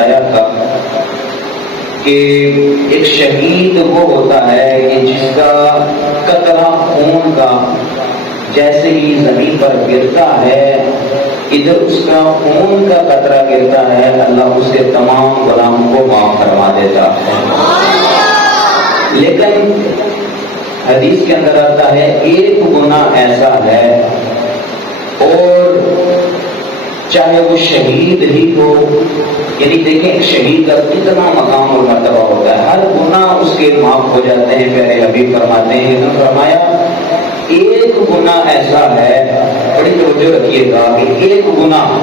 بتایا تھا کہ ایک شہید وہ ہوتا ہے کہ جس کا قطرہ خون کا جیسے ہی زمین پر گرتا ہے، ادھر اس کا خون کا قطرہ گرتا ہے، اللہ اس کے تمام گناہوں کو معاف فرما دیتا ہے۔ لیکن حدیث کے اندر آتا ہے ایک گناہ ایسا ہے، اور چاہے وہ شہید ہی ہو، یعنی دیکھیں ایک شہید کا کتنا مقام اور مرتبہ ہوتا ہے، ہر گناہ اس کے معاف ہو جاتے ہیں۔ پیارے حبیب فرماتے ہیں، انہوں نے فرمایا ایک گناہ ایسا ہے، بڑی توجہ رکھیے گا کہ ایک گناہ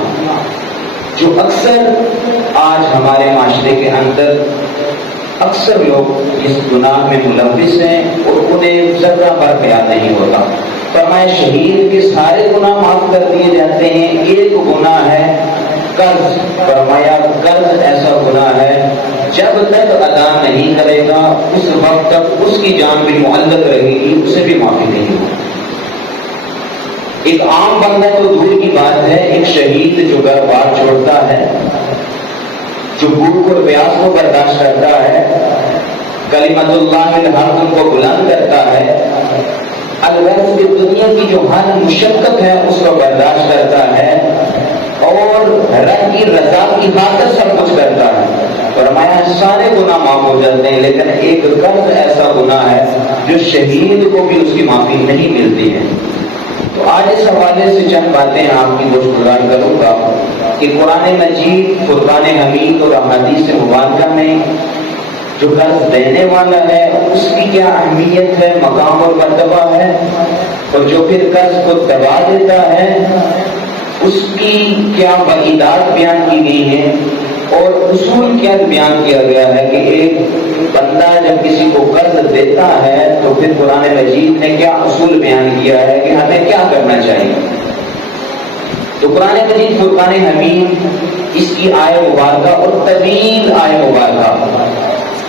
جو اکثر آج ہمارے معاشرے کے اندر اکثر لوگ اس گناہ میں ملوث ہیں اور انہیں ذرہ بھر خیال نہیں ہوتا۔ فرمایا شہید کے سارے گناہ معاف کر دیے جاتے ہیں، ایک گناہ ہے قرض۔ فرمایا قرض ایسا گناہ ہے جب تک ادا نہیں کرے گا اس وقت تک اس کی جان بھی معلق رہے گی، اسے بھی معافی نہیں ہوگی۔ ایک عام بندہ تو دور کی بات ہے، ایک شہید جو گھر بار چھوڑتا ہے، جو بھوک اور پیاس کو برداشت کرتا ہے، کلمت اللہ الحق کو بلند کرتا ہے، الغرض کی دنیا کی جو ہر مشقت ہے اس کو برداشت کرتا ہے اور رب کی رضا کی خاطر سب کچھ کرتا ہے، فرمایا سارے گناہ معاف ہو جاتے ہیں، لیکن ایک قرض ایسا گناہ ہے جو شہید کو بھی اس کی معافی نہیں ملتی ہے۔ تو آج اس حوالے سے چند باتیں آپ کی گفتگو کروں گا کہ قرآن مجید، فرقان حمید اور احادیث مبارکہ میں جو قرض دینے والا ہے اس کی کیا اہمیت ہے، مقام اور مرتبہ ہے، اور جو پھر قرض کو دبا دیتا ہے اس کی کیا وعیدات بیان کی گئی ہیں، اور اصول کیا بیان کیا گیا ہے کہ ایک بندہ جب کسی کو قرض دیتا ہے تو پھر قرآن مجید نے کیا اصول بیان کیا ہے کہ ہمیں کیا کرنا چاہیے۔ تو قرآن مجید فرقان حمید اس کی آیت مبارکہ اور طویل آیت مبارکہ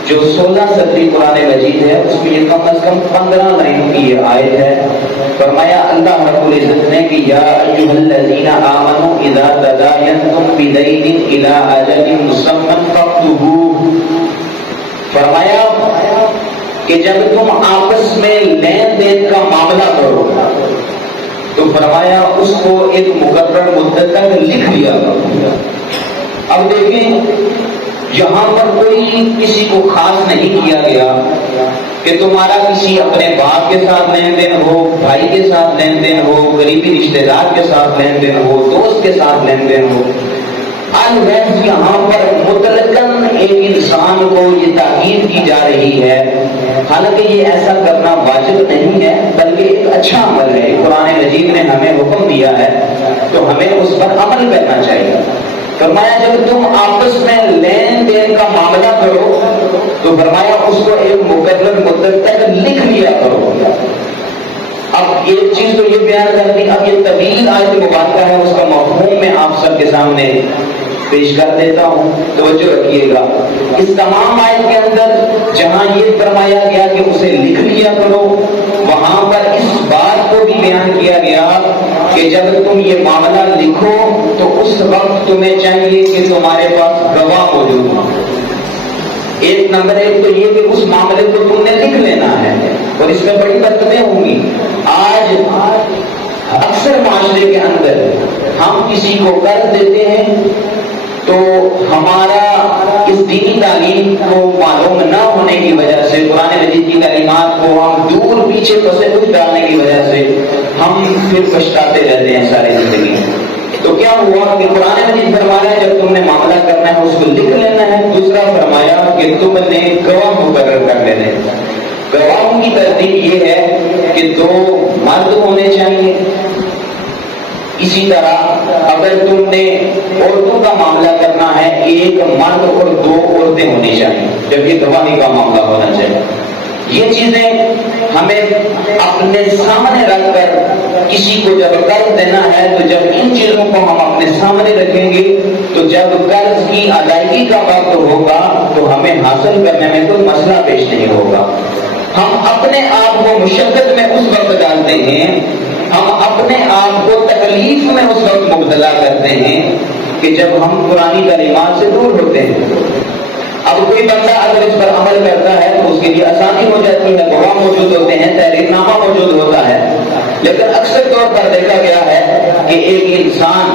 جو 16 صدی قرآن مجید ہے اس میں یہ کم از کم 15 لائنوں کی یہ آیت ہے۔ فرمایا اللہ رب العزت نے کہ یا ایھا الذین آمنوا اذا تداینتم بدین الی اجل مسمى فاکتبوہ، فرمایا کہ جب تم آپس میں لین دین کا معاملہ کرو تو فرمایا اس کو ایک مقرر مدت تک لکھ لیا کرو۔ اب دیکھیں یہاں پر کوئی کسی کو خاص نہیں کیا گیا کہ تمہارا کسی اپنے باپ کے ساتھ لین دین ہو، بھائی کے ساتھ لین دین ہو، قریبی رشتہ دار کے ساتھ لین دین ہو، دوست کے ساتھ لین دین ہو۔ البتہ یہاں پر مطلقاً ایک انسان کو یہ تاکید کی جا رہی ہے، حالانکہ یہ ایسا کرنا واجب نہیں ہے بلکہ ایک اچھا عمل ہے، قرآن مجید نے ہمیں حکم دیا ہے تو ہمیں اس پر عمل کرنا چاہیے۔ فرمایا جب تم آپس میں لین دین کا معاملہ کرو تو فرمایا اس کو ایک مقرر مدت تک لکھ لیا کرو۔ اب ایک چیز تو یہ بیان کر دی، اب یہ طویل آیت مبارکہ ہے، اس کا مفہوم میں آپ سب کے سامنے پیش کر دیتا ہوں، توجہ رکھیے گا۔ اس تمام آیت کے اندر جہاں یہ فرمایا گیا کہ اسے لکھ لیا کرو، وہاں پر اس بات کو بھی بیان کیا گیا کہ جب تم یہ معاملہ لکھو تو اس وقت تمہیں چاہیے کہ تمہارے پاس گواہ موجود ہو۔ ایک نمبر ایک تو یہ کہ اس معاملے کو تم نے لکھ لینا ہے، اور اس میں بڑی برکتیں ہوں گی۔ آج اکثر معاشرے کے اندر ہم کسی کو قرض دیتے ہیں تو ہمارا اس دینی تعلیم کو معلوم نہ ہونے کی وجہ سے، قرآن مجید کی تعلیمات کو ہم دور پیچھے پسے کچھ ڈالنے کی وجہ سے ہم پھر پچھتاتے رہتے ہیں ساری زندگی۔ تو کیا ہوا کہ قرآن مجید فرمایا ہے جب تم نے معاملہ کرنا ہے اس کو لکھ لینا ہے۔ دوسرا فرمایا کہ تم نے گواہ مقرر کر لینے۔ گواہوں کی ترتیب یہ ہے کہ 2 مرد ہونے چاہیے، اسی طرح اگر تم نے عورتوں کا معاملہ کرنا ہے 1 مرد اور 2 عورتیں ہونی چاہیے جب یہ گواہی کا معاملہ ہونا چاہیے۔ یہ چیزیں ہمیں اپنے سامنے رکھ کر کسی کو جب قرض دینا ہے تو جب ان چیزوں کو ہم اپنے سامنے رکھیں گے تو جب قرض کی ادائیگی کا وقت ہوگا تو ہمیں حاصل کرنے میں کوئی مسئلہ پیش نہیں ہوگا۔ ہم اپنے آپ کو مشقت میں اس وقت ڈالتے ہیں، ہم اپنے آپ کو تکلیف میں اس وقت مبتلا کرتے ہیں کہ جب ہم قرآنی تعلیمات سے دور ہوتے ہیں. اب کوئی بندہ اگر اس پر عمل کرتا ہے تو اس کے لیے آسانی ہو جاتی ہے، گواہ موجود ہوتے ہیں، تحریر نامہ موجود ہوتا ہے. لیکن اکثر طور پر دیکھا گیا ہے کہ ایک انسان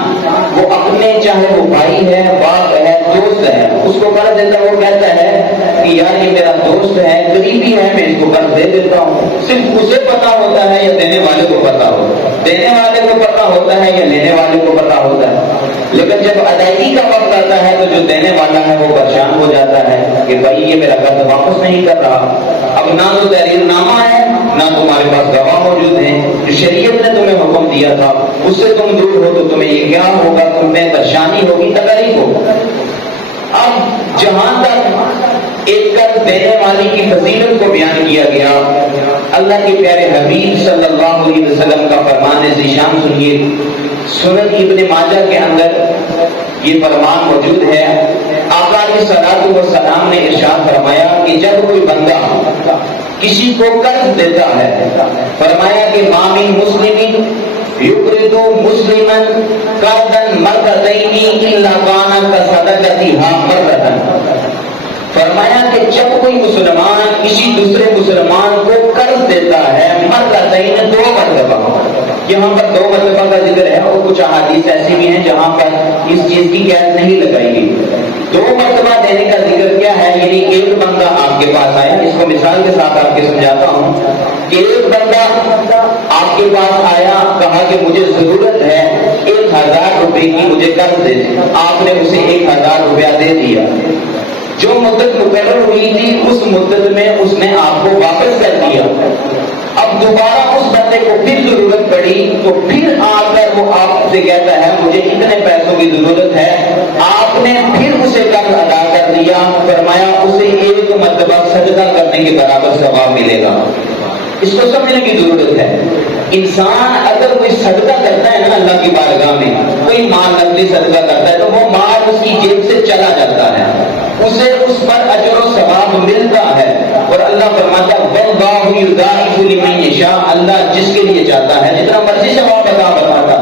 وہ اپنے چاہے وہ بھائی ہے، باپ ہے، دوست ہے، اس کو قرض دیتا ہے، وہ کہتا ہے کہ یار یہ میرا دوست ہے، قریبی ہے، میں اس کو قرض دے دیتا ہوں. صرف اسے پتا ہوتا ہے یا دینے والے کو پتا ہوتا ہے؟ دینے والے کو پتا ہوتا ہے یا لینے والے کو پتا ہوتا ہے؟ لیکن جب ادائیگی کا وقت آتا ہے تو جو دینے والا ہے وہ پریشان ہو جاتا ہے کہ بھائی یہ میرا قرض واپس نہیں کر رہا. اب نہ تو تحریر نامہ ہے، نہ تمہارے پاس گواہ موجود ہیں. جو شریعت نے تمہیں حکم دیا تھا اس سے تم دور ہو تو تمہیں یہ کیا ہوگا؟ تمہیں پریشانی ہوگی، تکلیف ہوگی. اب جہاں تک ایک قرض دینے والی کی فضیلت کو بیان کیا گیا، اللہ کے پیارے حبیب صلی اللہ علیہ وسلم کا فرمان ذیشان سنیے. سنن ابن ماجہ کے اندر یہ فرمان موجود ہے. آقا علیہ الصلوۃ والسلام نے ارشاد فرمایا کہ جب کوئی بندہ کسی کو قرض دیتا ہے، فرمایا کہ ما من مسلم یقرض مسلما قرضا مرتين الا كان كصدقتها مرة. فرمایا کہ جب کوئی مسلمان کسی دوسرے مسلمان کو قرض دیتا ہے، مرتين، 2 مرتبہ. یہاں پر 2 مرتبہ کا ذکر ہے اور کچھ احادیث ایسی بھی ہیں جہاں پر اس چیز کی قید نہیں لگائی گئی. 2 مرتبہ دینے کا ذکر کیا ہے؟ یعنی ایک بندہ آپ کے پاس آیا، اس کو مثال کے ساتھ آپ کے سمجھاتا ہوں کہ ایک بندہ آپ کے پاس آیا، کہا کہ مجھے ضرورت ہے 1000 روپے کی، مجھے قرض دے دیں. آپ نے اسے 1000 روپیہ دے دیا. جو مدت مقرر ہوئی تھی اس مدت میں اس نے آپ کو واپس کر دیا. اب دوبارہ اس بندے کو پھر ضرورت پڑی تو پھر آ کر وہ آپ سے کہتا ہے مجھے اتنے پیسوں کی ضرورت ہے. آپ نے پھر اسے قرض ادا کر دیا. فرمایا اسے 1 مرتبہ صدقہ کرنے کے برابر ثواب ملے گا. اس کو سمجھنے کی ضرورت ہے. انسان اگر کوئی صدقہ کرتا ہے نا اللہ کی بارگاہ میں، کوئی مال نقدی صدقہ کرتا ہے تو وہ مال اس کی جیب سے چلا جاتا ہے، اسے اس پر اجر و ثواب ملتا ہے. اور اللہ فرماتا ہے واللہ یضاعف لمن یشاء، اللہ جس کے لیے چاہتا ہے جتنا مرضی ثواب عطا فرماتا.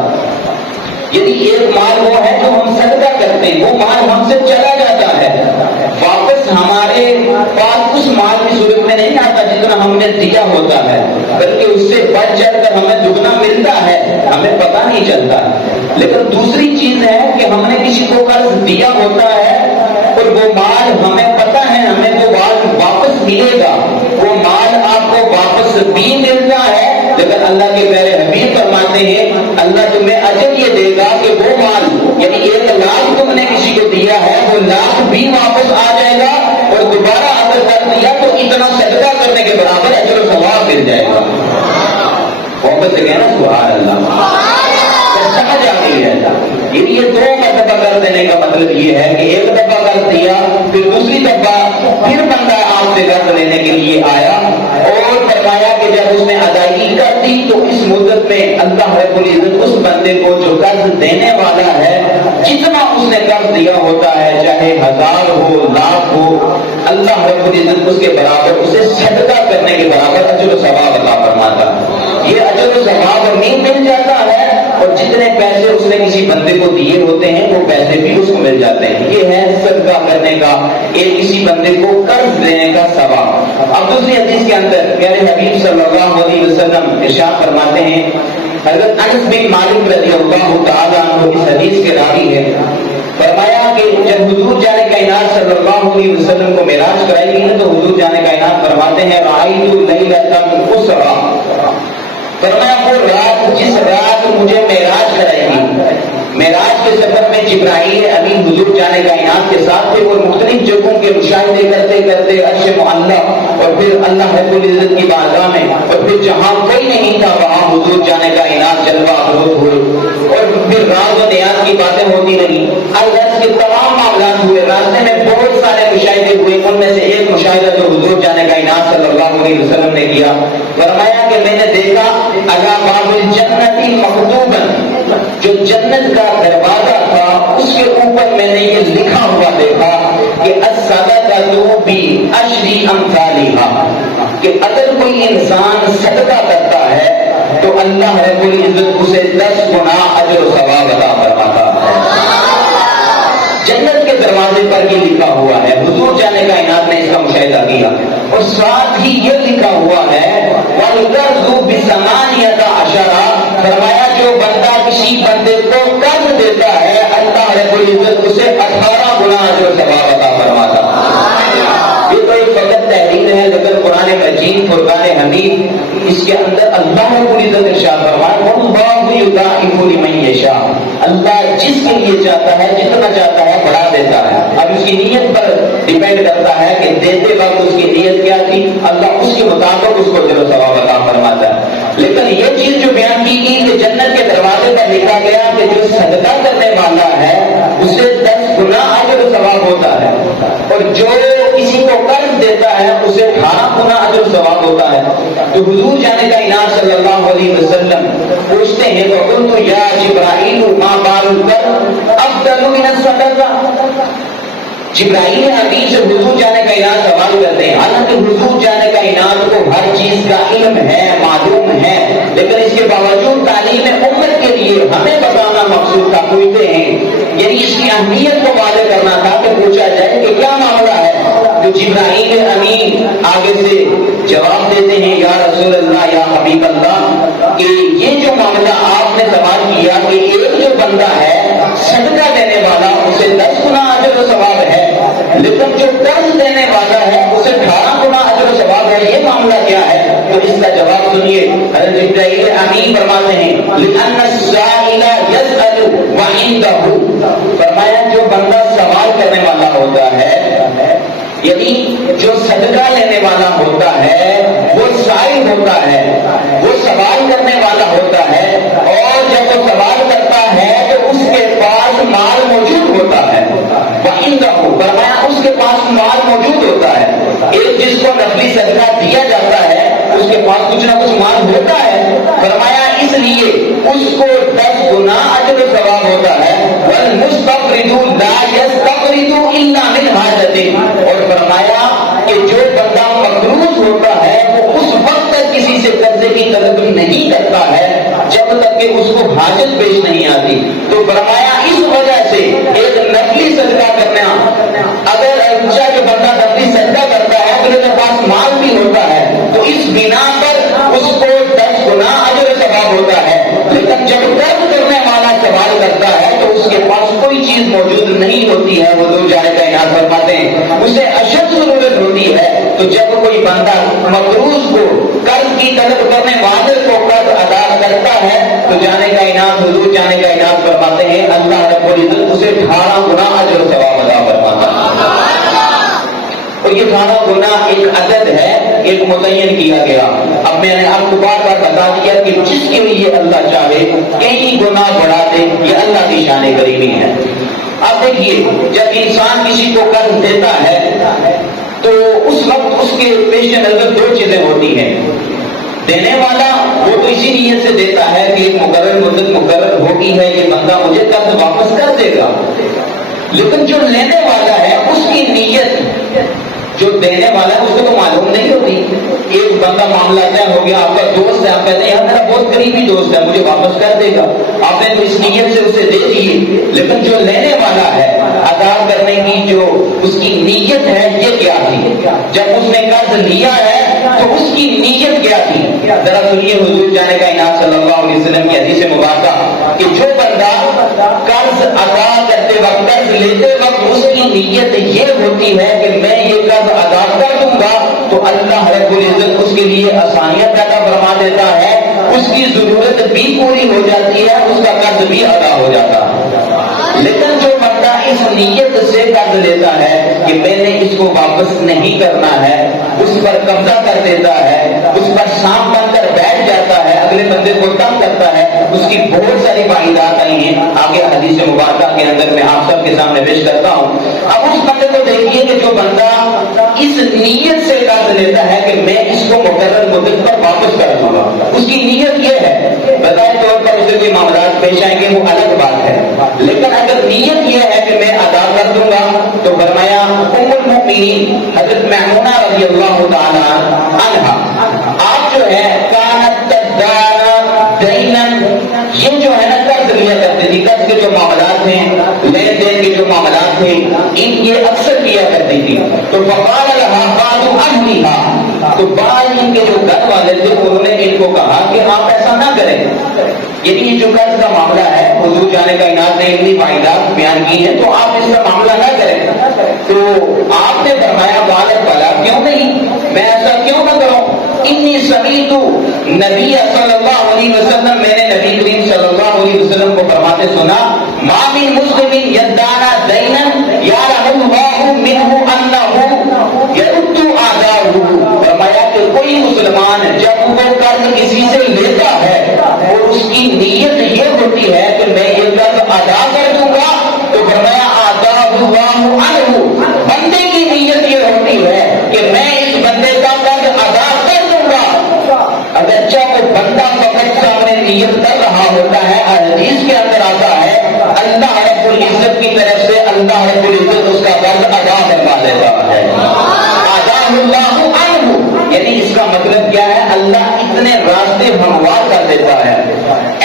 یعنی ایک مال وہ ہے جو ہم صدقہ کرتے ہیں، وہ مال ہم سے چلا جاتا ہے، واپس ہمارے پاس اس مال کی صورت میں نہیں آتا جتنا ہم نے دیا ہوتا ہے، بلکہ اس سے بڑھ چڑھ کر ہمیں دگنا ملتا ہے، ہمیں پتہ نہیں چلتا. لیکن دوسری چیز ہے کہ ہم نے کسی کو قرض دیا ہوتا ہے اور وہ مال ہمیں پتہ ہے ہمیں وہ مال واپس ملے گا، وہ مال آپ کو واپس بھی ملتا ہے. لیکن اللہ کے پیارے حبیب فرماتے ہیں اللہ تمہیں اجر یہ دے گا کہ وہ مال، یعنی 1 لاکھ تم نے کسی کو دیا ہے، وہ لاکھ بھی واپس آ جائے گا اور دوبارہ اگر کر دیا تو اتنا صدقہ کرنے کے برابر اجر و ثواب مل جائے گا. محبت سے کہنا سبحان اللہ. سمجھ آ گئی ہے. یہ 2 مرتبہ قرض دینے کا مطلب یہ ہے کہ 1 دفعہ قرض دیا، پھر دوسری دفعہ پھر بندہ آپ سے قرض لینے کے لیے آیا اور فرمایا کہ جب اس نے ادائیگی کر دی تو اس مدت میں اللہ رب العزت اس بندے کو جو قرض دینے والا ہے جتنا اس نے قرض دیا ہوتا ہے، چاہے 1000 ہو، لاکھ ہو، اللہ رب العزت اس کے برابر اسے صدقہ کرنے کے برابر اجر و ثواب عطا فرماتا. یہ اجر و ثواب نہیں مل جاتا ہے اور جتنے پیسے اس نے کسی بندے کو دیے ہوتے ہیں وہ پیسے بھی اس کو مل جاتے ہیں. یہ ہے صدقہ کرنے کا، ایک کسی بندے کو قرض دینے کا ثواب. اب دوسری حدیث کے اندر پیارے حبیب صلی اللہ علیہ وسلم ارشاد فرماتے ہیں، حضرت انس بن مالک رضی اللہ تعالیٰ عنہ اس حدیث کے راوی ہے، فرمایا کہ جب حضور جانے کائنات صلی اللہ علیہ وسلم کو معراج کرائی گئی تو حضور جانے کائنات فرماتے ہیں رأیت لیلۃ اسرا، فرمایا وہ رات جس رات مجھے معراج کرائی گئی، معراج کے سفر میں جبرائیل امین حضور جانے کائنات کے ساتھ تھے. وہ مختلف جگہوں کے مشاہدے کرتے کرتے عرش معلی اور پھر اللہ رب العزت کی بارگاہ میں اور پھر جہاں کوئی نہیں تھا وہاں حضور جانے کائنات جلوہ افروز ہوئے اور پھر راز و نیاز کی باتیں ہوتی رہی. اللہ کے تمام معاملات ہوئے، راستے میں بہت سارے مشاہدے ہوئے. ان میں سے ایک مشاہدہ جو حضور جانے کائنات صلی اللہ علیہ وسلم نے کیا، فرمایا کہ میں نے دیکھا الا باب الجنت مکتوبا، جو جنت کا دروازہ تھا اس کے اوپر میں نے یہ لکھا ہوا دیکھا کہ الصدقۃ بعشر امثالها، کہ اگر کوئی انسان صدقہ کرتا ہے تو اللہ رب العزت اسے 10 گنا اجر و ثواب عطا فرماتا ہے. کر کے لکھا ہوا ہے، حضور جانے کائنات نے اس کا مشاہدہ کیا، اور ساتھ ہی یہ لکھا ہوا ہے وَالْقَرْضُ بِثَمَانِيَةَ عَشَرَ، فرمایا جو بندہ کسی بندے کو قرض دیتا ہے اللہ رب العزت اسے 18 گنا اجر و ثواب عطا فرماتا۔ یہ تو ایک فقط تحریر ہے، لیکن قرآن مجید فرقان حمید اس کے اندر اللہ رب العزت ارشاد فرمایا وَاللَّهُ يُضَاعِفُ لِمَن يَشَاءُ، اللہ جس کے لیے چاہتا ہے جتنا چاہتا ہے بڑھا دیتا ہے۔ اب اس کی نیت پر ڈیپینڈ کرتا ہے کہ دیتے وقت اس کی نیت کیا تھی، اللہ اس کے مطابق اس کو اجر و ثواب عطا فرماتا ہے۔ لیکن یہ چیز جو بیان کی گئی کہ جنت کے دروازے پر لکھا گیا کہ جو صدقہ کرنے والا ہے اسے 10 گنا اجر و ثواب ہوتا ہے، اور جو کسی کو قرض دیتا ہے اسے 18 گنا اجر و ثواب ہوتا ہے۔ تو حضور جانے کا انعام صلی اللہ علیہ وسلم پوچھتے ہیں وَقُلْتُ يَا جِبْرَائِيلُ مَا بَالُ الْقَرْضِ أَفْضَلُ مِنَ الصَّدَقَةِ، جبرائیل امین سے حضور جانے کا انعام سوال کرتے ہیں، حالانکہ حضور جانے کا انعام کو ہر چیز کا علم ہے، معلوم ہے، لیکن اس کے باوجود تعلیم امت کے لیے ہمیں بتانا مقصود تھا۔ پوچھتے ہیں یعنی اس کی اہمیت کو واضح کرنا تھا کہ پوچھا جائے کہ کیا معاملہ ہے، تو جبرائیل امین آگے سے جواب دیتے ہیں یا رسول اللہ یا حبیب اللہ کہ یہ جو معاملہ آپ نے سوال کیا کہ ایک جو بندہ ہے صدقہ دینے والا اسے 10 گنا اجر و ثواب ہے، لیکن جو قرض دینے والا ہے اسے 18 گنا اجر و ثواب ہے، یہ معاملہ کیا ہے؟ تو اس کا جواب سنیے، حضرت جبرائیل امین فرماتے ہیں لِأَنَّ السَّائِلَ يَسْأَلُ وَعِندَهُ، فرمایا جو بندہ سوال کرنے والا ہوتا ہے یعنی جو صدقہ لینے والا ہوتا ہے وہ سائل ہوتا ہے، وہ سوال کرنے والا ہوتا ہے، اور جب وہ سوال کرتا ہے تو اس کے پاس مال موجود ہوتا ہے، وَعِندَهُ فرمایا اس کے پاس مال موجود ہوتا ہے۔ ایک جس کو نفلی صدقہ دیا جاتا ہے اس کے پاس کچھ نہ کچھ مال ہوتا ہے، فرمایا اس لیے اس کو 10 گنا اجر و ثواب ہوتا ہے۔ وَالْمُسْتَقْرِضُ لَا يَسْتَقْرِضُ إِلَّا مِنْ حَاجَةٍ، اور فرمایا کہ جو بندہ مقروض ہوتا ہے وہ اس وقت تک کسی سے قرضے کی طلب نہیں کرتا ہے جب تک کہ اس کو حاجت پیش نہیں آتی۔ تو فرمایا اس وجہ سے ایک نفلی صدقہ کرنا، اگر اچھا جو بندہ نفلی صدقہ کرتا ہے پھر اس کے پاس مال بھی ہوتا ہے تو اس بنا پر اس کو 10 گنا اجر و ثواب ہوتا ہے، لیکن جب قرض کرنے والا سوال کرتا ہے تو اس کے پاس کوئی چیز موجود نہیں ہوتی ہے، وہ دو جائے کا انعام فرماتے ہیں اسے اشد ضرورت ہوتی ہے۔ تو جب کوئی بندہ مقروض کو قرض کی طلب کرنے والے کو قرض ادا کرتا ہے تو جانے کا انعام حضور جانے کا انعام فرماتے ہیں اللہ رب العزت اسے 18 گنا اجر و ثواب ادا فرماتا ہے۔ اور یہ 18 گنا ایک عدد ہے، ایک متعین کیا گیا۔ اب میں نے آپ کو بار بار بتا دیا کہ جس کے لیے اللہ چاہے کئی گنا بڑھا دے، یہ اللہ کی شان کریمی ہے۔ اب دیکھیے جب انسان کسی کو قرض دیتا ہے تو اس وقت اس کے پیش نظر 2 چیزیں ہوتی ہیں۔ دینے والا وہ تو اسی نیت سے دیتا ہے کہ ایک مقرر مدت مقرر ہوگی ہے، یہ بندہ مجھے قرض واپس کر دے گا، لیکن جو لینے والا ہے اس کی نیت، جو دینے والا ہے اس کو تو معلوم نہیں ہوتی۔ ایک بندہ معاملہ طے ہو گیا، آپ کا دوست ہے، آپ کہتے ہیں یار میرا بہت قریبی دوست ہے مجھے واپس کر دے گا، آپ نے تو اس نیت سے اسے دے دیے، لیکن جو لینے والا ہے ادا کرنے کی جو اس کی نیت ہے یہ کیا تھی؟ جب اس نے قرض لیا ہے تو اس کی نیت کیا تھی؟ ذرا سنیے حضور جانے کا انعام صلی اللہ علیہ وسلم کی حدیث مبارکہ کہ جو بندہ قرض ادا کرتے وقت قرض لیتے وقت اس کی نیت یہ ہوتی ہے کہ میں یہ قرض ادا کر دوں گا تو اللہ رب العزت اس کے لیے آسانیاں پیدا فرما دیتا ہے، اس کی ضرورت بھی پوری ہو جاتی ہے، اس کا قرض بھی ادا ہو جاتا ہے۔ لیکن جو بندہ اس نیت سے قرض لیتا ہے کہ میں نے اس کو واپس نہیں کرنا ہے، اس پر قبضہ کر دیتا ہے، اس پر سانپ بن کر بیٹھ جاتا ہے، اگلے بندے کو تنگ کرتا ہے، اس کی بہت ساری واردات آئی ہیں، آگے حدیث مبارکہ کے اندر میں آپ سب کے سامنے پیش کرتا ہوں۔ اب اس بندے کو دیکھیے کہ جو بندہ اس نیت سے قرض لیتا ہے کہ میں اس کو مقرر مدت پر واپس کر دوں گا، اس کی نیت یہ ہے، بظاہر طور پر اسے کوئی معاملات پیش آئیں گے وہ الگ بات ہے، لیکن اگر نیت یہ ہے کہ میں ادا کر دوں گا تو فرمایا ام المؤمنین حضرت میمونہ رضی اللہ تعالی عنہا آپ جو ہے کانت تدارا دینن، یہ جو ہے نا قرض لیا کرتے تھی، قرض کے جو معاملات ہیں، لین دین کے جو معاملات تھے ان یہ اکثر کیا کرتی تھی. تو فقال لها بعض اهلها، تو بعض ان کے جو گھر والے تھے انہوں نے ان کو کہا کہ آپ ایسا نہ کریں. یعنی یہ جو قرض کا معاملہ ہے حضور جانے کائنات نے اتنی فائدات بیان کی ہیں تو آپ اس کا معاملہ نہ کریں. تو آپ نے فرمایا بالغ بلا کیوں نہیں، میں ایسا کیوں نہ کروں. انی سمیعت نبی صلی اللہ علیہ وسلم، میں نے نبی کریم صلی اللہ علیہ وسلم کو فرماتے سنا، ما من مسلم یدعنا دینا یعلم اللہ منہ انہ یرد اعداؤہ. فرمایا کہ کوئی مسلمان جب وہ قرض کسی سے لیتا ہے اور اس کی نیت یہ ہوتی ہے کہ میں یہ قرض ادا کر دوں گا، تو فرمایا اعداء اللہ عنہ، بندے کی نیت یہ ہوتی ہے کہ میں اس بندے کا قرض ادا کر دوں گا. اگرچہ وہ بندہ فقط سامنے نیت کر رہا ہوتا ہے، حدیث کے اندر آتا ہے اللہ رب العزت کی طرف سے اللہ رب العزت اس کا قرض ادا کروا دیتا ہے. اعداء اللہ عنہ، یعنی اس کا مطلب کیا ہے، اللہ اتنے راستے ہموار کر دیتا ہے،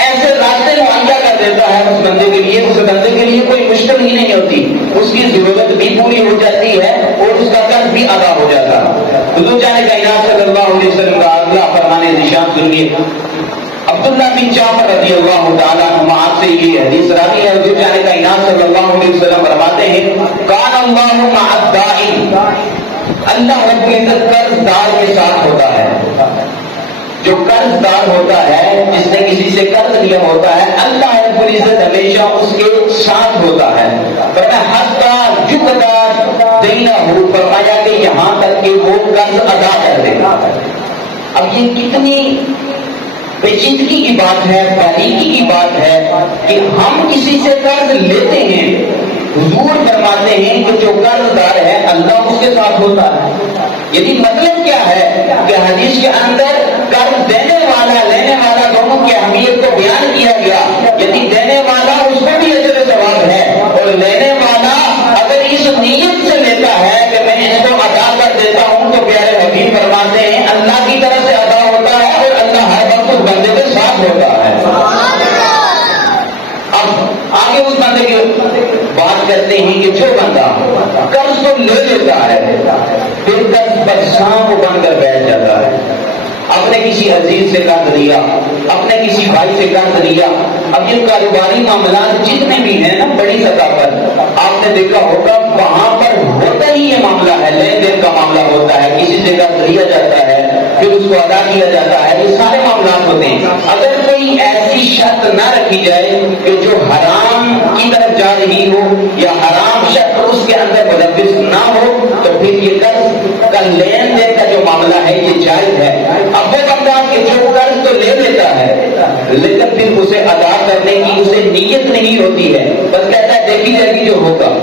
ایسے راستے مہیا کر دیتا ہے اس بندے کے لیے، اس بندے کے لیے کوئی مشکل ہی نہیں ہوتی، اس کی ضرورت بھی پوری ہو جاتی ہے اور اس کا قرض بھی ادا ہو جاتا ہے. حضور جانے کائنات صلی اللہ علیہ وسلم کا اگلا فرمان ذیشان سنیے. عبداللہ بن جعفر رضی اللہ تعالیٰ عنہ آپ سے یہ حدیث راوی ہے، حضور جانے کائنات صلی اللہ علیہ وسلم فرماتے ہیں کان اللہ مع الدائن، اللہ رب العزت قرض دار کے ساتھ ہوتا ہے. جو قرض دار ہوتا ہے، جس نے کسی سے قرض لیا ہوتا ہے، اللہ رب العزت ہمیشہ اس کے ساتھ ہوتا ہے. فرمایا حتی یقضی دینہ، فرمایا کہ یہاں تک کہ وہ قرض ادا کر دے. اب یہ کتنی پیچیدگی کی بات ہے، باریکی کی بات ہے کہ ہم کسی سے قرض لیتے ہیں، حضور فرماتے ہیں کہ جو قرض دار ہے اللہ اس کے ساتھ ہوتا ہے. یعنی مطلب کیا ہے کہ حدیث کے اندر قرض دینے والا لینے والا دونوں کی اہمیت کو بیان کیا گیا. یعنی دینے والا اس کو بھی اجر ثواب ہے، اور لینے والا اگر اس نیت سے لیتا ہے کہ میں اس کو ادا کر دیتا ہوں تو پیارے حبیب فرماتے ہیں اللہ کی طرف سے ادا ہوتا ہے اور اللہ ہر وقت اس بندے کے ساتھ ہوتا ہے. اب آگے اس بندے کی بات کرتے ہیں کہ جو بندہ قرض کو لے لیتا ہے پھر قرض پر سانپ بن کر بیٹھ جاتا ہے. اپنے کسی عزیز سے قرض لیا، اپنے کسی بھائی سے قرض لیا. اب یہ کاروباری معاملات جتنے بھی ہیں نا بڑی سطح پر آپ نے دیکھا ہوگا وہاں پر ہوتا ہی یہ معاملہ ہے، لین دین کا معاملہ ہوتا ہے، کسی سے قرض لیا جاتا ہے پھر اس کو ادا کیا جاتا ہے، یہ سارے معاملات ہوتے ہیں. اگر کوئی ایسی شرط نہ رکھی جائے کہ جو حرام کی طرف جا رہی ہو یا حرام شرط اس کے اندر ملوث نہ ہو تو پھر یہ قرض کا لین دین کا جو معاملہ ہے یہ جائز ہے. اب وہ بندہ کہ جو قرض تو لے لیتا ہے لیکن پھر اسے ادا کرنے کی اسے نیت نہیں ہوتی ہے، بس کہتا ہے دیکھی جائے گی جو ہوگا.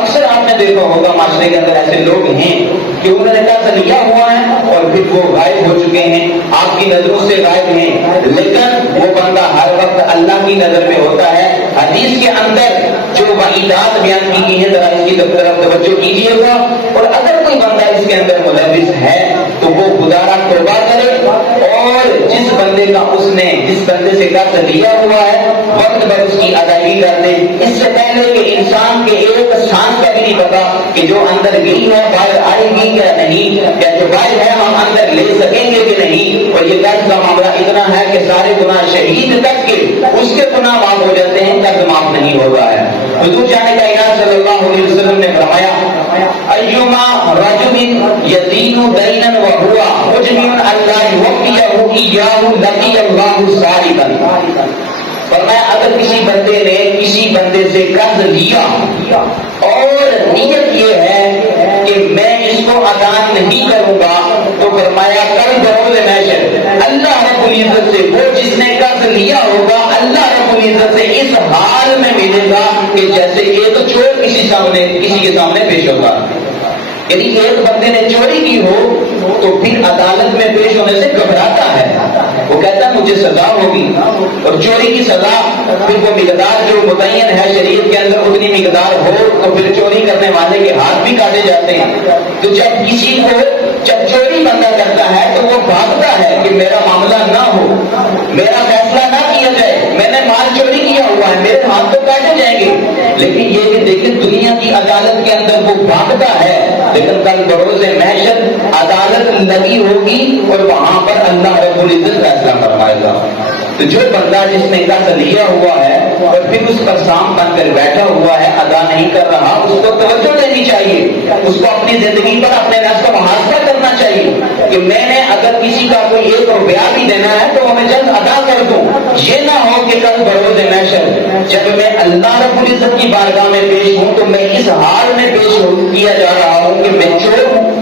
اکثر آپ نے دیکھا ہوگا معاشرے کے اندر ایسے لوگ ہیں کہ انہوں نے قرض لیا ہوا ہے اور پھر وہ غائب ہو چکے ہیں، آپ کی نظروں سے غائب ہیں، لیکن وہ بندہ ہر وقت اللہ کی نظر میں ہوتا ہے. حدیث کے اندر جو وعیدات بیان کی گئی ہیں ذرا اس کی طرف توجہ کیجیے گا. اور اگر کوئی بندہ اس کے اندر ملوث ہے تو وہ خدا توبہ کرے اور جس بندے کا اس نے جس بندے سے قرض لیا ہوا ہے وقت پر اس کی ادائیگی کر دے. اس سے پہلے کہ انسان کے ایک سانس کا بھی نہیں پتا کہ جو اندر گئی ہے باہر آئے گی یا نہیں، یا جو باہر ہے ہم اندر لے سکیں گے کہ نہیں. اور یہ قرض کا معاملہ اتنا ہے کہ سارے گناہ شہید تک کے اس کے گناہ معاف ہو جاتے ہیں، قرض معاف نہیں ہوتا ہے. حضور جانے کائنات صلی اللہ علیہ وسلم نے فرمایا ایما رجل یدین دینا وهو مجرم اللہ یوفیہ ایاہ لقی اللہ صادقا. فرمایا اگر کسی بندے نے کسی بندے سے قرض لیا اور نیت یہ ہے کہ میں اس کو ادا نہیں کروں گا تو فرمایا کل بروز محشر اللہ رب العزت سے وہ جس نے قرض لیا ہوگا اللہ رب العزت سے اس حال میں ملے گا کہ جیسے ایک چور کسی کے سامنے پیش ہوگا. یعنی ایک بندے نے چوری کی ہو تو پھر عدالت میں پیش ہونے سے گھبراتا ہے، وہ کہتا ہے مجھے سزا ہوگی، اور چوری کی سزا پھر وہ مقدار جو متعین ہے شریعت کے اندر اتنی مقدار ہو تو پھر چوری کرنے والے کے ہاتھ بھی کاٹے جاتے ہیں. تو جب چوری بندہ کرتا ہے تو وہ بھاگتا ہے کہ میرا معاملہ نہ ہو، میرا فیصلہ نہ کیا جائے، میں نے مال چوری کیا ہوا ہے، میرے ہاتھ تو کاٹے جائیں گے. لیکن یہ کہ دیکھیں دنیا کی عدالت کے اندر وہ بھاگتا ہے، لیکن کل بروز محشر عدالت لگی ہوگی اور وہاں پر اللہ رب العزت فیصلہ فرمائے گا۔ تو جو بندہ جس نے قرض لیا ہوا ہے اور پھر اس پر سام بن کر بیٹھا ہوا ہے، ادا نہیں کر رہا، اس کو توجہ دینی چاہیے، اس کو اپنی زندگی پر اپنے نفس کا محاسبہ کرنا چاہیے کہ میں نے اگر کسی کا کوئی 1 روپیہ بھی دینا ہے تو وہ میں جلد ادا کر دوں۔ یہ نہ ہو کہ کل بروز محشر جب میں اللہ رب العزت کی بارگاہ میں پیش ہوں تو میں اس حال میں پیش کیا جا رہا ہوں کہ میں چور ہوں۔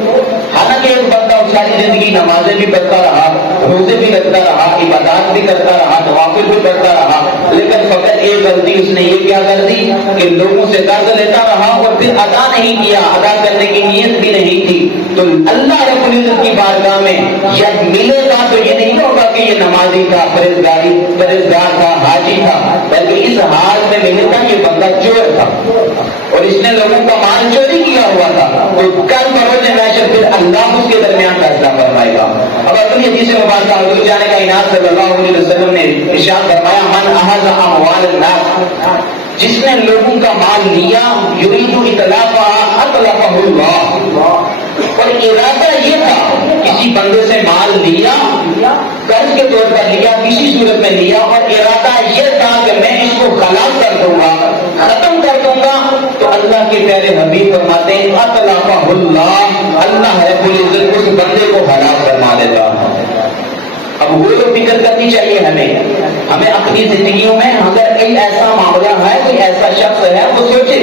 حالانکہ ایک بندہ ساری زندگی نمازیں بھی پڑھتا رہا، روزے بھی رکھتا رہا، عبادات بھی کرتا رہا، نوافل بھی پڑھتا رہا، لیکن فقط ایک غلطی اس نے یہ کیا کر دی کہ لوگوں سے قرض لیتا رہا اور پھر ادا نہیں کیا، ادا کرنے کی نیت بھی نہیں تھی۔ تو اللہ رب العزت کی بارگاہ میں جب ملے گا تو یہ نہیں ہوگا کہ یہ نمازی تھا، پرہیزگار تھا، حاجی تھا، بلکہ اس حال میں ملے گا یہ بندہ چور تھا اور اس نے لوگوں کا مال چوری کیا ہوا تھا۔ تو کل بروز محشر پھر اللہ اس کے درمیان فیصلہ فرمائے گا۔ اب اپنی حدیث مبارکہ حضور جان کائنات صلی اللہ علیہ وسلم نے ارشاد فرمایا من اخذ اموال الناس، جس نے لوگوں کا مال لیا، یرید اتلافها اتلفه اللہ، اور ارادہ یہ تھا کسی بندے سے مال لیا، قرض کے طور پر لیا، کسی صورت میں لیا اور ارادہ یہ تھا کہ میں اس کو خلاص کر دوں گا، ختم کر دوں گا، تو اللہ کے پیارے حبیب فرماتے ہیں اتلفہ اللہ، اللہ رب العزت اس بندے کو ہلاک فرما دیتا۔ اب غور و فکر کرنی چاہیے ہمیں اپنی زندگیوں میں اگر کوئی ایسا معاملہ ہے، کوئی ایسا شخص ہے، وہ سوچے۔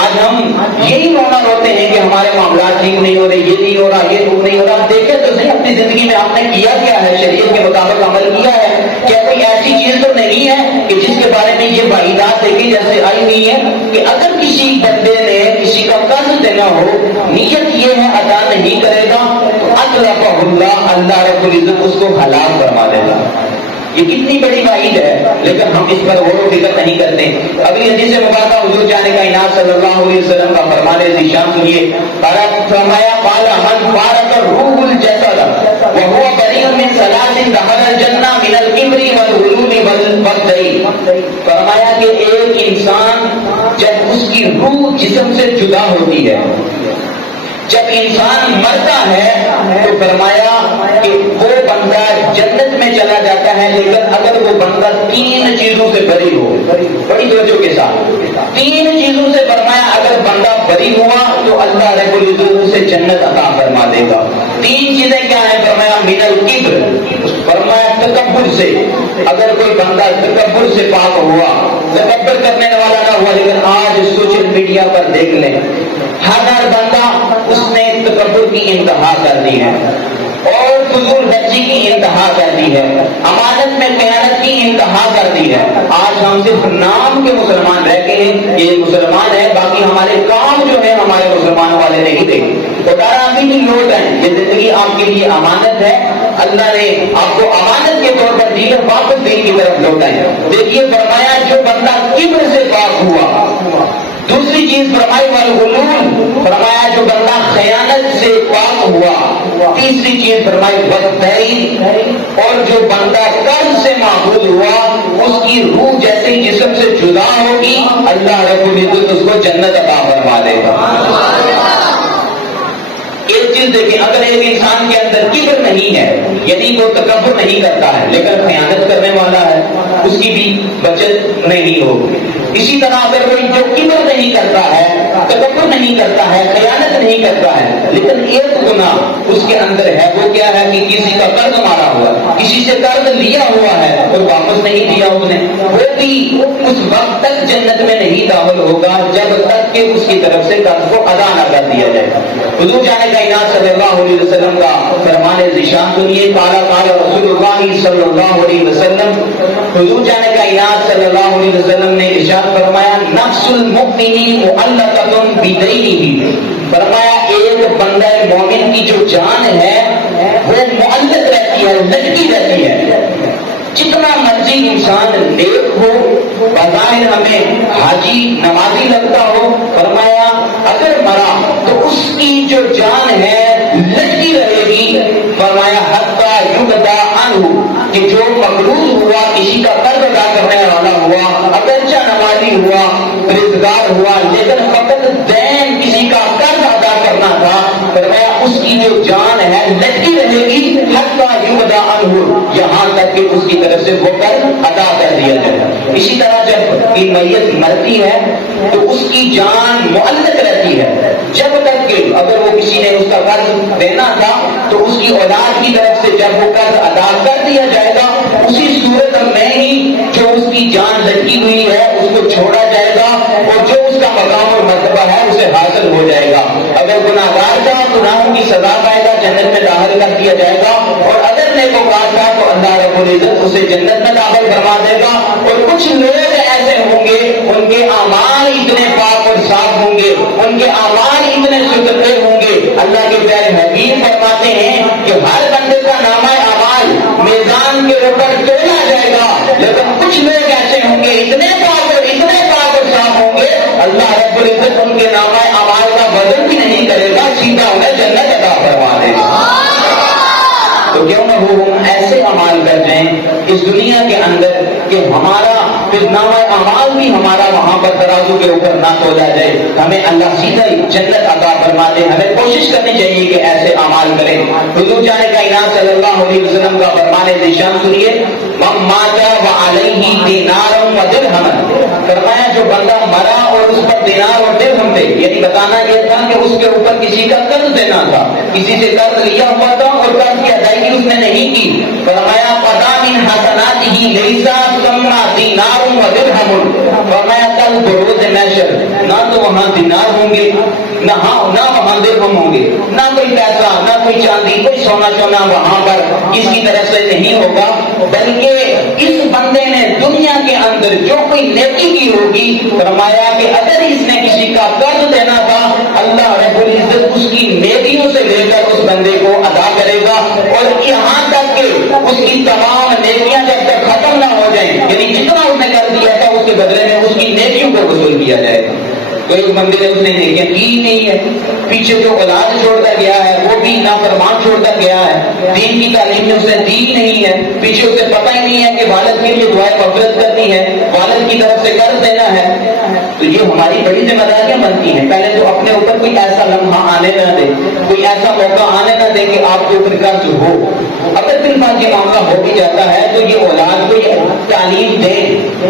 آج ہم یہی روتے ہیں کہ ہمارے معاملات ٹھیک نہیں ہو رہے، یہ نہیں ہو رہا، یہ ٹھیک نہیں ہو رہا۔ دیکھیں تو صحیح اپنی زندگی میں آپ نے کیا کیا ہے، شریعت کے مطابق عمل کیا ہے کیا؟ کوئی ایسی چیز تو نہیں ہے کہ جس کے بارے میں یہ وعیدات دیکھی جیسے آئی ہوئی ہے کہ اگر کسی بندے نے کسی کا قرض دینا ہو، نیت یہ ہے ادا نہیں کرے گا تو اتلفہ اللہ، اللہ رب العزت اس کو ہلاک فرما دے گا۔ یہ کتنی بڑی وعید ہے، لیکن ہم اس پر غور و فکر نہیں کرتے۔ اگلی حدیث مبارکہ حضور جان کائنات صلی اللہ علیہ وسلم کا فرمان ذیشان سنیے، فرمایا قال من فارق الروح الجسد وهو بريء من ثلاث دخل الجنہ من الكبر والغلول والدین۔ فرمایا کہ ایک انسان جب اس کی روح جسم سے جدا ہوتی ہے، جب انسان مرتا ہے تو فرمایا کہ وہ بندہ جنت میں چلا جاتا ہے، لیکن اگر وہ بندہ 3 چیزوں سے بری ہو، بڑی توجہ کے ساتھ 3 چیزوں سے فرمایا اگر بندہ بری ہوا تو اللہ رب العزت اسے جنت عطا فرما دے گا۔ 3 چیزیں کیا ہیں؟ فرمایا من الکبر، فرمایا تکبر سے، اگر کوئی بندہ تکبر سے پاک ہوا، تکبر کرنے والا نہ ہوا، لیکن آج سوشل میڈیا پر دیکھ لیں ہر بندہ اس نے تکبر کی انتہا کر دی ہے اور فضول خرچی کی انتہا کر دی ہے، امانت میں خیانت کی انتہا کر دی ہے۔ آج ہم صرف نام کے مسلمان رہ گئے ہیں، یہ مسلمان ہے، باقی ہمارے کام جو ہے ہمارے مسلمانوں والے نہیں تھے۔ بھی لوٹ ہیں، یہ زندگی آپ کے لیے امانت ہے، اللہ نے آپ کو امانت کے طور پر دی ہے، واپس دین کی طرف لوٹائیں۔ دیکھیے فرمایا جو بندہ کبر سے پاک ہوا، دوسری چیز فرمائی والغلول، فرمایا جو بندہ خیانت سے پاک ہوا، تیسری چیز فرمائی والدین، اور جو بندہ قرض سے محفوظ ہوا اس کی روح جیسے جسم سے جدا ہوگی اللہ رب العزت اس کو جنت عطا فرما دے گا۔ ایک چیز دیکھیں، اگر ایک انسان کے اندر کبر نہیں ہے، یعنی وہ تکبر نہیں کرتا ہے لیکن خیانت کرنے والا ہے، اس کی بھی بچت نہیں ہوگی۔ اسی طرح اگر کوئی جو کبر نہیں کرتا ہے، تکبر نہیں کرتا ہے، خیانت نہیں کرتا ہے، لیکن ایک گناہ اس کے اندر ہے، وہ کیا ہے کہ کسی کا قرض مارا ہوا، کسی سے قرض لیا ہوا ہے اور واپس نہیں دیا اس نے، وہ بھی اس وقت تک جنت میں نہیں داخل ہوگا جب تک کہ اس کی طرف سے قرض کو ادا نہ کر دیا جائے۔ حضور جان کائنات صلی اللہ علیہ وسلم کا فرمان ذیشان سنیے، قال قال رسول اللہ صلی اللہ علیہ وسلم، حضور جان کائنات صلی اللہ علیہ وسلم نے ارشاد فرمایا نفس المؤمن معلقۃ بدینہ، فرمایا ایک بندہ مومن کی جو جان ہے وہ معلق رہتی ہے، لٹکی رہتی ہے۔ جتنا مرضی انسان نیک ہو، بظاہر ہمیں حاجی نمازی لگتا ہو، فرمایا اگر مرا تو اس کی جو جان ہے لٹکی رہے گی، فرمایا حتی یقضی عنہ، کہ جو مقروض ہوا، کسی کا قرض ادا کرنے والا ہوا، اگرچہ نمازی ہوا، جو جان ہے لٹکی رہے گی حتی یبدا عنہ، یہاں تک کہ اس کی طرف سے وہ قرض ادا کر دیا جائے. اسی طرح جب کوئی میت مرتی ہے تو اس کی جان معلق رہتی ہے جب تک کہ اگر وہ کسی نے اس کا قرض دینا تھا تو اس کی اولاد کی طرف سے جب وہ قرض ادا کر دیا جائے گا اسی صورت میں ہی جو اس کی جان لٹکی ہوئی ہے اس کو چھوڑا جائے گا اور جو اس کا مقام اور مرتبہ ہے اسے حاصل ہو جائے گا. اگر گناہگار تھا گناہوں کی سزا پائے گا، جنت میں داخل کر دیا جائے گا، اور اگر نیکوکار تھا تو اللہ رب العزت اسے جنت میں داخل کروا دے گا. اور کچھ لوگ ایسے ہوں گے ان کے اعمال اتنے پاک اور صاف ہوں گے، ان کے اعمال اتنے ستھرے ہوں گے. اللہ کے پیارے حبیب فرماتے ہیں کہ ہر بندے کا نامہ اعمال میزان کے اوپر تولا جائے گا، لیکن کچھ لوگ ایسے ہوں گے اتنے پاک اور صاف ہوں گے اللہ رب العزت ان کے نامہ اعمال کا وزن بھی نہیں کرے گا، سیدھا انہیں جنت عطا فرما دے گا. تو کیوں نہ ہم ایسے اعمال کر جائیں اس دنیا کے اندر کہ ہمارا پھر نامہ اعمال بھی ہمارا وہاں پر ترازو کے اوپر نہ تولا جائے، ہمیں اللہ سیدھا ہی جنت عطا فرما دے. ہمیں کوشش کرنی چاہیے کہ ایسے اعمال کریں. حضور جان کائنات صلی اللہ علیہ وسلم کا فرمان ذیشان سنیے، من مات وعلیہ دینار و درہم، فرمایا جو بندہ مرا اور اس پر دینار اور درہم تھے، یعنی بتانا یہ تھا کہ اس کے اوپر کسی کا قرض دینا تھا، کسی سے قرض لیا ہوا تھا اور قرض کی ادائیگی اس نے نہیں کی. فرمایا قضا من حسناتہ لیسا ثم دینار و درہم، فرمایا کل بروز محشر نہ تو وہاں دینار ہوں گے نہ وہاں درہم ہوں گے، نہ کوئی پیسہ نہ کوئی چاندی کوئی سونا چونا وہاں پر کسی طرح سے نہیں ہوگا، بلکہ اس بندے نے دنیا کے اندر جو کوئی نیکی کی ہوگی، فرمایا کہ اگر اس نے کسی کا قرض دینا تھا اللہ رب العزت اس کی نیکیوں سے لے کر اس بندے کو ادا کرے گا، اور یہاں تک کہ اس کی تمام نیکیاں جب تک ختم نہ ہو جائیں، یعنی جتنا اس نے کر دیا تھا اس کے بدلے میں اس کی نیکیوں کو وصول کیا جائے گا. تو ایک بندے نے اس نے نیکیاں کی ہی نہیں ہے، پیچھے جو اولاد چھوڑتا گیا ہے وہ بھی نافرمان چھوڑتا گیا ہے، دین کی تعلیم اس نے دی نہیں ہے، پیچھے اسے پتہ ہی نہیں ہے کہ والد کے لیے دعائیں مغفرت کرنی ہے، والد کی طرف سے قرض دینا ہے. تو یہ ہماری بڑی ذمہ داریاں بنتی ہیں. پہلے تو اپنے اوپر کوئی ایسا لمحہ آنے نہ دے، کوئی ایسا موقع آنے نہ دے کہ آپ کے اوپر قرض ہو. اگر دل بات یہ معاملہ ہو بھی جاتا ہے تو یہ اولاد کو یہ تعلیم دے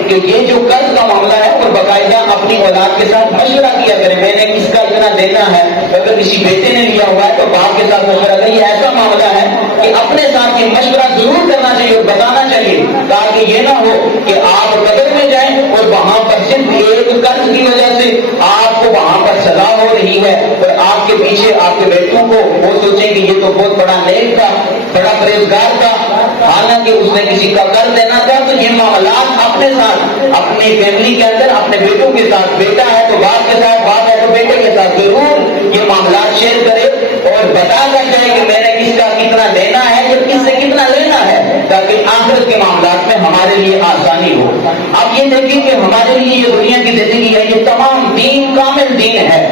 کہ یہ جو قرض کا معاملہ ہے اور باقاعدہ اپنی اولاد کے ساتھ مشورہ کیا کرے، میں نے کس کا اتنا دینا ہے. اگر کسی بیٹے نے لیا ہوا ہے تو باپ کے ساتھ مشورہ کرے. یہ ایسا معاملہ ہے کہ اپنے ساتھ یہ مشورہ ضرور کرنا چاہیے اور بتانا چاہیے، تاکہ یہ نہ ہو کہ آپ قبر میں جائیں اور وہاں پر صرف ایک قرض کی وجہ سے آپ کو وہاں پر سزا ہو رہی ہے، اور آپ کے پیچھے آپ کے بیٹوں کو وہ سوچیں کہ یہ تو بہت بڑا نیک تھا، بڑا پرہیزگار تھا، حالانکہ اس نے کسی کا قرض دینا تھا. تو یہ معاملات اپنے ساتھ اپنی فیملی کے اندر اپنے بیٹوں کے ساتھ، بیٹا ہے تو باپ کے ساتھ، باپ ہے تو بیٹے کے ساتھ ضرور یہ معاملات شیئر کرے اور بتا کر جائے کہ میں نے کس کا کتنا دینا ہے یا کس سے کتنا لینا ہے، تاکہ آخرت کے معاملات میں ہمارے لیے آسانی ہو. آپ یہ دیکھیں کہ ہمارے لیے یہ دنیا کی زندگی ہے، یہ تمام دین کامل دین ہے،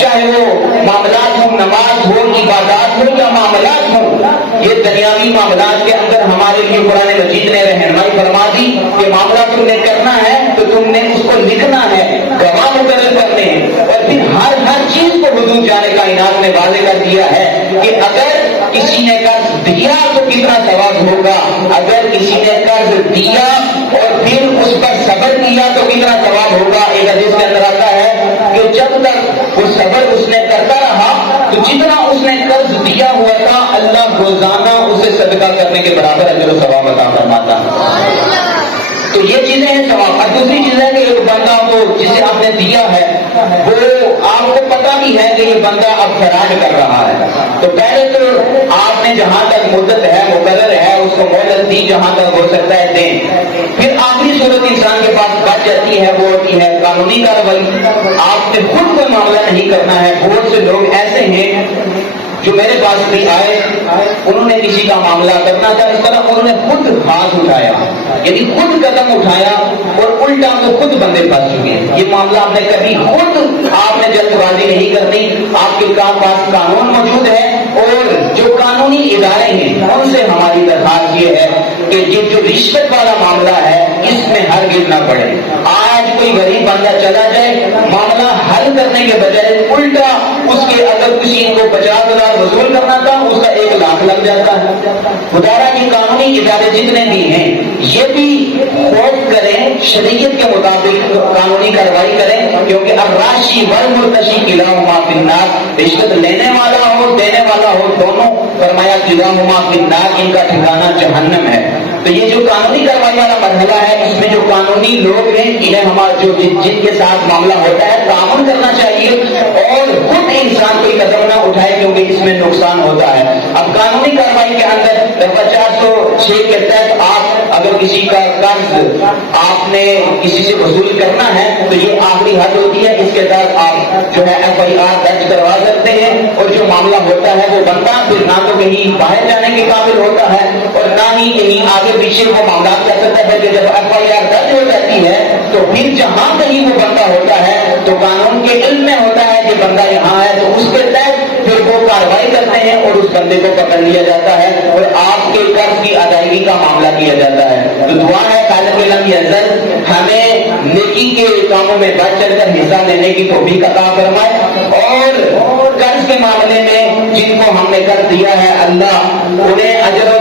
چاہے وہ معاملات ہوں، نماز ہو، عبادات ہو یا معاملات ہوں. یہ دنیاوی معاملات کے اندر ہمارے لیے قرآن مجید نے رہنمائی فرما دی کہ معاملہ تم نے کرنا ہے تو تم نے اس کو لکھنا ہے، گواہ مقرر کرنے ہیں. اور پھر ہر چیز کو حضور جان کائنات نے واضح کر دیا ہے کہ اگر کسی نے قرض دیا تو کتنا ثواب ہوگا، اگر کسی نے قرض دیا اور پھر اس پر صبر کیا تو کتنا ثواب ہوگا. ایک حدیث کے اندر آتا ہے کہ جب تک وہ صبر اس نے کرتا رہا تو جتنا اس نے قرض دیا ہوا تھا اللہ روزانہ اسے صدقہ کرنے کے برابر اجر و ثواب عطا فرماتا. تو یہ چیزیں ہیں ثواب. اور دوسری چیز ہے کہ ایک بندہ کو جسے آپ نے دیا ہے وہ آپ کو پتا بھی ہے کہ یہ بندہ اب فراڈ کر رہا ہے، تو پہلے تو آپ نے جہاں تک مدت ہے مقرر ہے اس کو مہلت دی، جہاں تک ہو سکتا ہے دیں. پھر آخری صورت انسان کے پاس بچ جاتی ہے، وہ ہوتی ہے قانونی کارروائی. آپ نے خود کوئی معاملہ نہیں کرنا ہے. بہت سے لوگ ایسے ہیں جو میرے پاس بھی آئے، انہوں نے کسی کا معاملہ کرنا تھا، اس طرح انہوں نے خود ہاتھ اٹھایا، یعنی خود قدم اٹھایا اور الٹا تو خود بندے پھنس چکے. یہ معاملہ آپ نے کبھی خود آپ نے جلد بازی نہیں کرنی. آپ کے پاس قانون موجود ہے اور جو قانونی ادارے ہیں ان سے ہماری درخواست یہ ہے کہ یہ جو رشوت والا معاملہ ہے اس میں ہرگز نہ پڑے. آج کوئی غریب بندہ چلا جائے معاملہ حل کرنے کے بجائے الٹا اس کے اگر کسی کو 50,000 وصول کرنا تھا لاکھ لگ جاتا ہے۔ خدارہ کی قانونی ادارے جتنے بھی ہیں یہ بھی خوف کریں، شریعت کے مطابق قانونی کارروائی کریں، کیونکہ الراشی والمرتشی کلاہما فی النار، رشوت لینے والا ہو دینے والا ہو دونوں، فرمایا کلاہما فی النار، ان کا ٹھکانہ جہنم ہے۔ تو یہ جو قانونی کارروائی والا مرحلہ ہے اس میں جو قانونی لوگ ہیں انہیں ہمارا جو جن کے ساتھ معاملہ ہوتا ہے تعاون کرنا چاہیے اور خود انسان کوئی قدم نہ اٹھائے کیونکہ اس میں نقصان ہوتا ہے۔ اب قانونی کارروائی کے اندر 406 کے تحت آپ اگر کسی کا قرض آپ نے کسی سے وصول کرنا ہے تو یہ آخری حد ہوتی ہے، اس کے تحت آپ جو ہے FIR درج کروا سکتے ہیں، اور جو معاملہ ہوتا ہے وہ بندہ پھر نہ تو کہیں باہر جانے کے قابل ہوتا ہے اور نہ ہی کہیں آگے پیچھے وہ معاملات کر سکتا ہے، کہ جب FIR درج ہو جاتی ہے تو پھر جہاں کہیں وہ بندہ ہوتا ہے تو قانون کے علم میں ہوتا ہے کہ بندہ یہاں ہے، تو اس کے تحت پھر وہ کارروائی کرتے ہیں اور اس بندے کو پکڑ لیا جاتا ہے اور آپ کے قرض کی ادائیگی کا معاملہ کیا جاتا ہے۔ تو دعا ہے خالق لم یزل ہمیں نیکی کے کاموں میں بڑھ چڑھ کر حصہ لینے کی توفیق عطا فرمائے، اور قرض کے معاملے میں جن کو ہم نے قرض دیا ہے اللہ انہیں اجر و